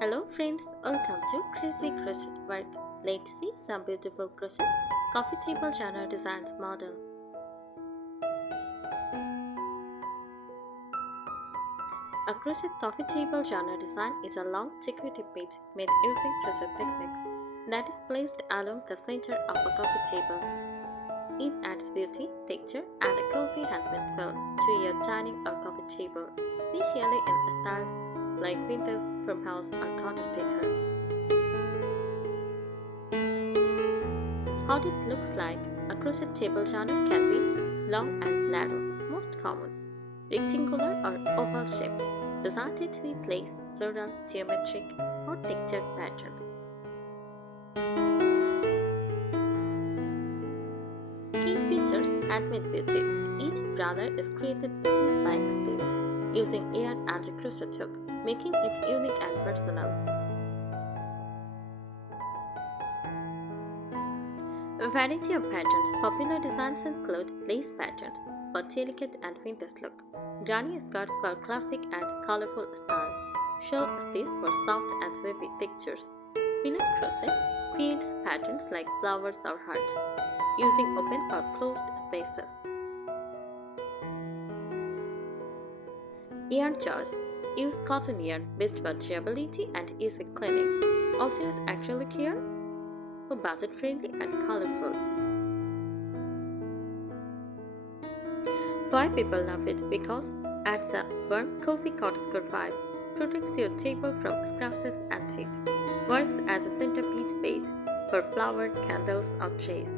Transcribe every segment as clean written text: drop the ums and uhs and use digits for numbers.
Hello friends, welcome to Crazy Crochet Work. Let's see some beautiful crochet coffee table genre designs model. A crochet coffee table genre design is a long decorative page made using crochet techniques that is placed along the center of a coffee table. It adds beauty, texture, and a cozy handmade feel to your dining or coffee table, especially in styles like vintage, farmhouse, or cottage decor. How it looks like, a crochet table genre can be long and narrow, most common, rectangular or oval shaped, designated with lace, floral, geometric, or textured patterns. Key features: handmade beauty. Each runner is created stitch by stitch using yarn and a crochet hook, making it unique and personal. A variety of patterns. Popular designs include lace patterns for delicate and vintage look, granny skirts for classic and colorful style, shawl stitch for soft and wavy textures. Fillet crochet creates patterns like flowers or hearts, using open or closed spaces. Yarn choice. Use cotton yarn best for durability and easy cleaning. Also use acrylic yarn for budget-friendly and colorful. Why people love it? Because adds a warm, cozy cottage vibe, protects your table from scratches and heat, works as a centerpiece base for flower, candles, or trays.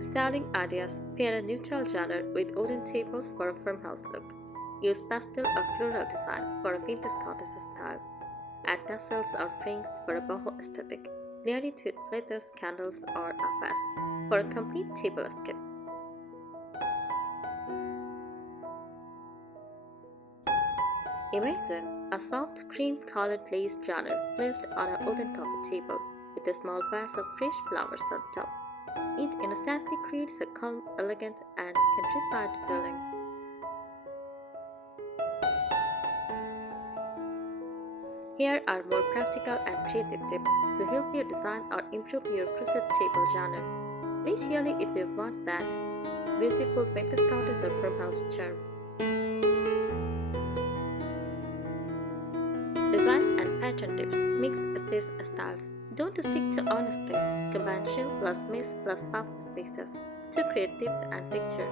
Styling ideas. Pair a neutral genre with wooden tables for a farmhouse look. Use pastel or floral design for a vintage cottage style. Add tassels or rings for a boho aesthetic. Layer it with platters, candles, or a vase for a complete tablescape. Imagine a soft cream-colored lace runner placed on a wooden coffee table with a small vase of fresh flowers on top. It instantly creates a calm, elegant, and countryside feeling. Here are more practical and creative tips to help you design or improve your crochet table genre, especially if you want that beautiful vintage cottage or farmhouse charm. Design and pattern tips. Mix stitch styles. Don't stick to one stitch. Combine shell plus mesh plus puff stitches to create depth and texture.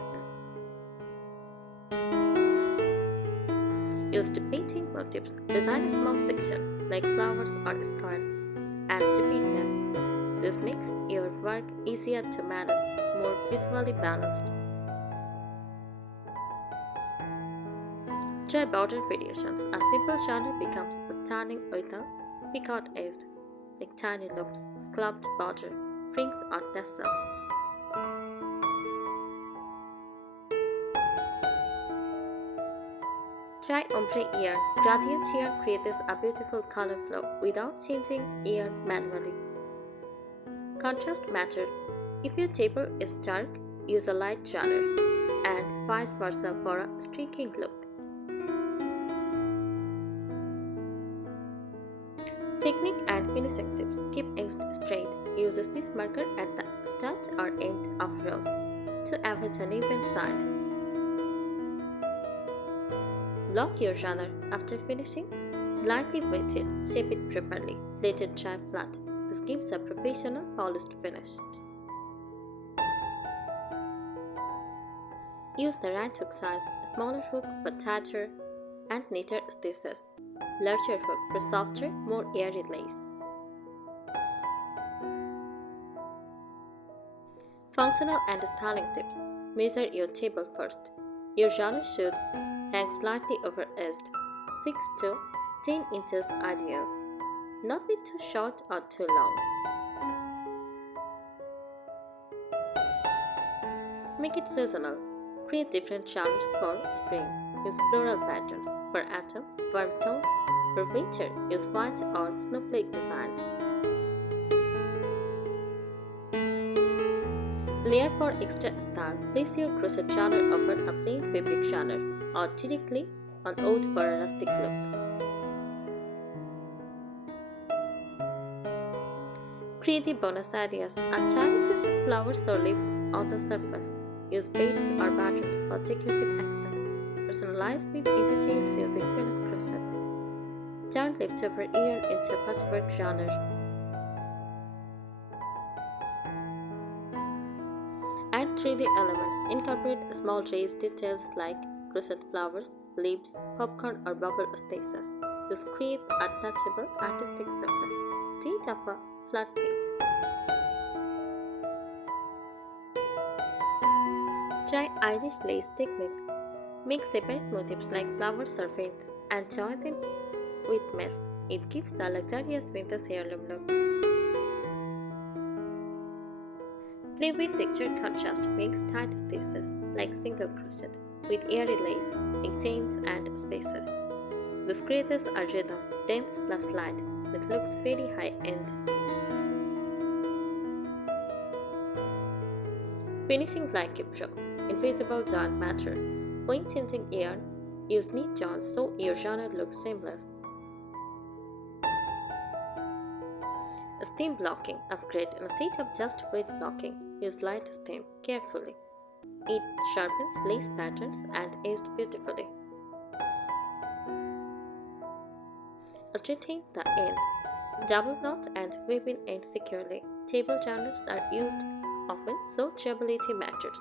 Use the painting motifs. Design a small section like flowers or squares and repeat them. This makes your work easier to manage, more visually balanced. Try border variations. A simple genre becomes stunning with a picot edge, like tiny loops, scalloped border, rings, or tassels. Try ombre yarn. Gradient yarn creates a beautiful color flow without changing yarn manually. Contrast matter. If your table is dark, use a light genre, and vice versa for a streaking look. Technique and finishing tips. Keep edges straight. Use a stitch marker at the start or end of rows to avoid uneven sides. Block your runner. After finishing, lightly wet it, shape it properly, let it dry flat. This gives a professional polished finish. Use the right hook size, smaller hook for tighter and neater stitches, larger hook for softer, more airy lace. Functional and styling tips. Measure your table first. Your genre should hang slightly over edged, 6 to 10 inches ideal. Not be too short or too long. Make it seasonal. Create different genres for spring. Use floral patterns. For autumn, warm tones. For winter, use white or snowflake designs. Layer for extra style. Place your crochet genre over a plain fabric genre or directly on wood for a rustic look. Creative bonus ideas. Add tiny crochet flowers or leaves on the surface. Use beads or patterns for decorative accents. Personalize with details using fillet crochet. Turn leftover yarn into patchwork genre. Add 3D elements. Incorporate small raised details like crochet flowers, leaves, popcorn, or bubble spaces. This creates a touchable, artistic surface instead of a flat page. Try Irish lace technique. Mix separate motifs like flowers or veins and join them with mesh. It gives a luxurious vintage heirloom look. Play with textured contrast. Mix tight stitches like single crochet with airy lace in chains and spaces. This creates a rhythm, dense plus light, that looks very high-end. Finishing like a pro. Invisible yarn matter. When changing yarn, use neat yarn so your yarn looks seamless. Stem blocking. Upgrade. Instead of just weight blocking, use light stem carefully. It sharpens lace patterns and aged beautifully. Straighten the ends. Double knot and weave in ends securely. Table runners are used often, so durability matters.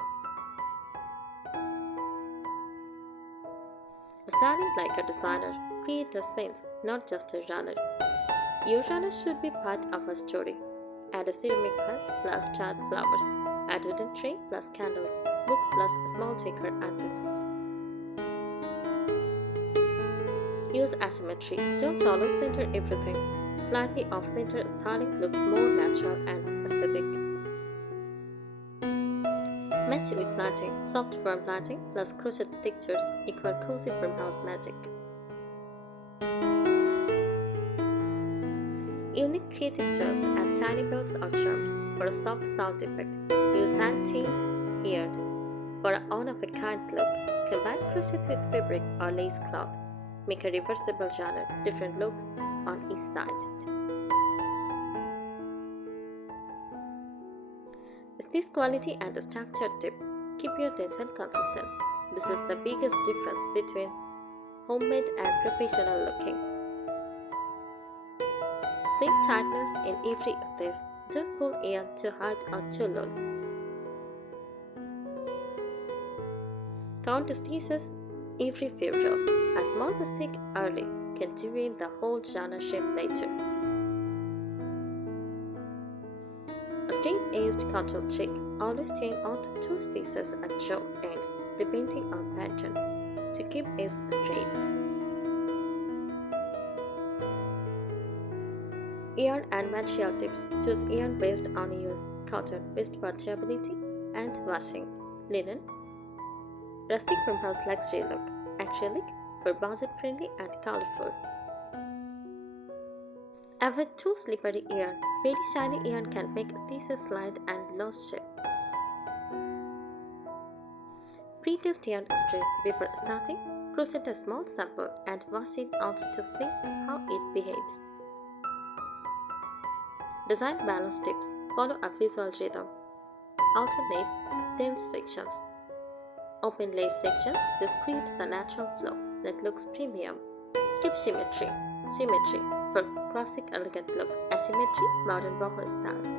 Styling like a designer. Create a sense, not just a runner. Your runner should be part of a story. Add a ceramic vase plus charred flowers. Add wooden tray plus candles. Books plus small checker anthems. Use asymmetry. Don't always center everything. Slightly off-center styling looks more natural and aesthetic. Match with plaiting. Soft firm plaiting plus crochet textures equal cozy farmhouse magic. Unique creative twist. Add tiny bells or charms for a soft sound effect. Use hand-chained yarn for an one-of-a-kind look. Combine crochet with fabric or lace cloth. Make a reversible genre, different looks on each side. Stitch quality and structure tip. Keep your tension consistent. This is the biggest difference between homemade and professional looking. Same tightness in every stitch. Don't pull yarn too hard or too loose. Count stitches every few rows. A small mistake early can ruin the whole genre shape later. A straight-edged control check. Always chain onto 2 stitches at row ends, depending on pattern, to keep edge straight. Yarn and material tips. Choose yarn based on use. Cotton, best for durability and washing. Linen, rustic farmhouse luxury look. Acrylic, for budget-friendly and colorful. Avoid too slippery yarn. Very shiny yarn can make stitches slide and lose shape. Pre-test yarn stretch before starting. Crochet a small sample and wash it out to see how it behaves. Design balance tips. Follow a visual rhythm. Alternate dense sections. Open lace sections. This creates a natural flow that looks premium. Keep symmetry. Symmetry for classic elegant look. Asymmetry, modern boho styles,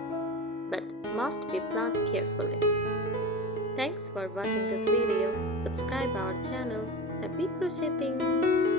but must be planned carefully. Thanks for watching this video. Subscribe our channel. Happy crocheting!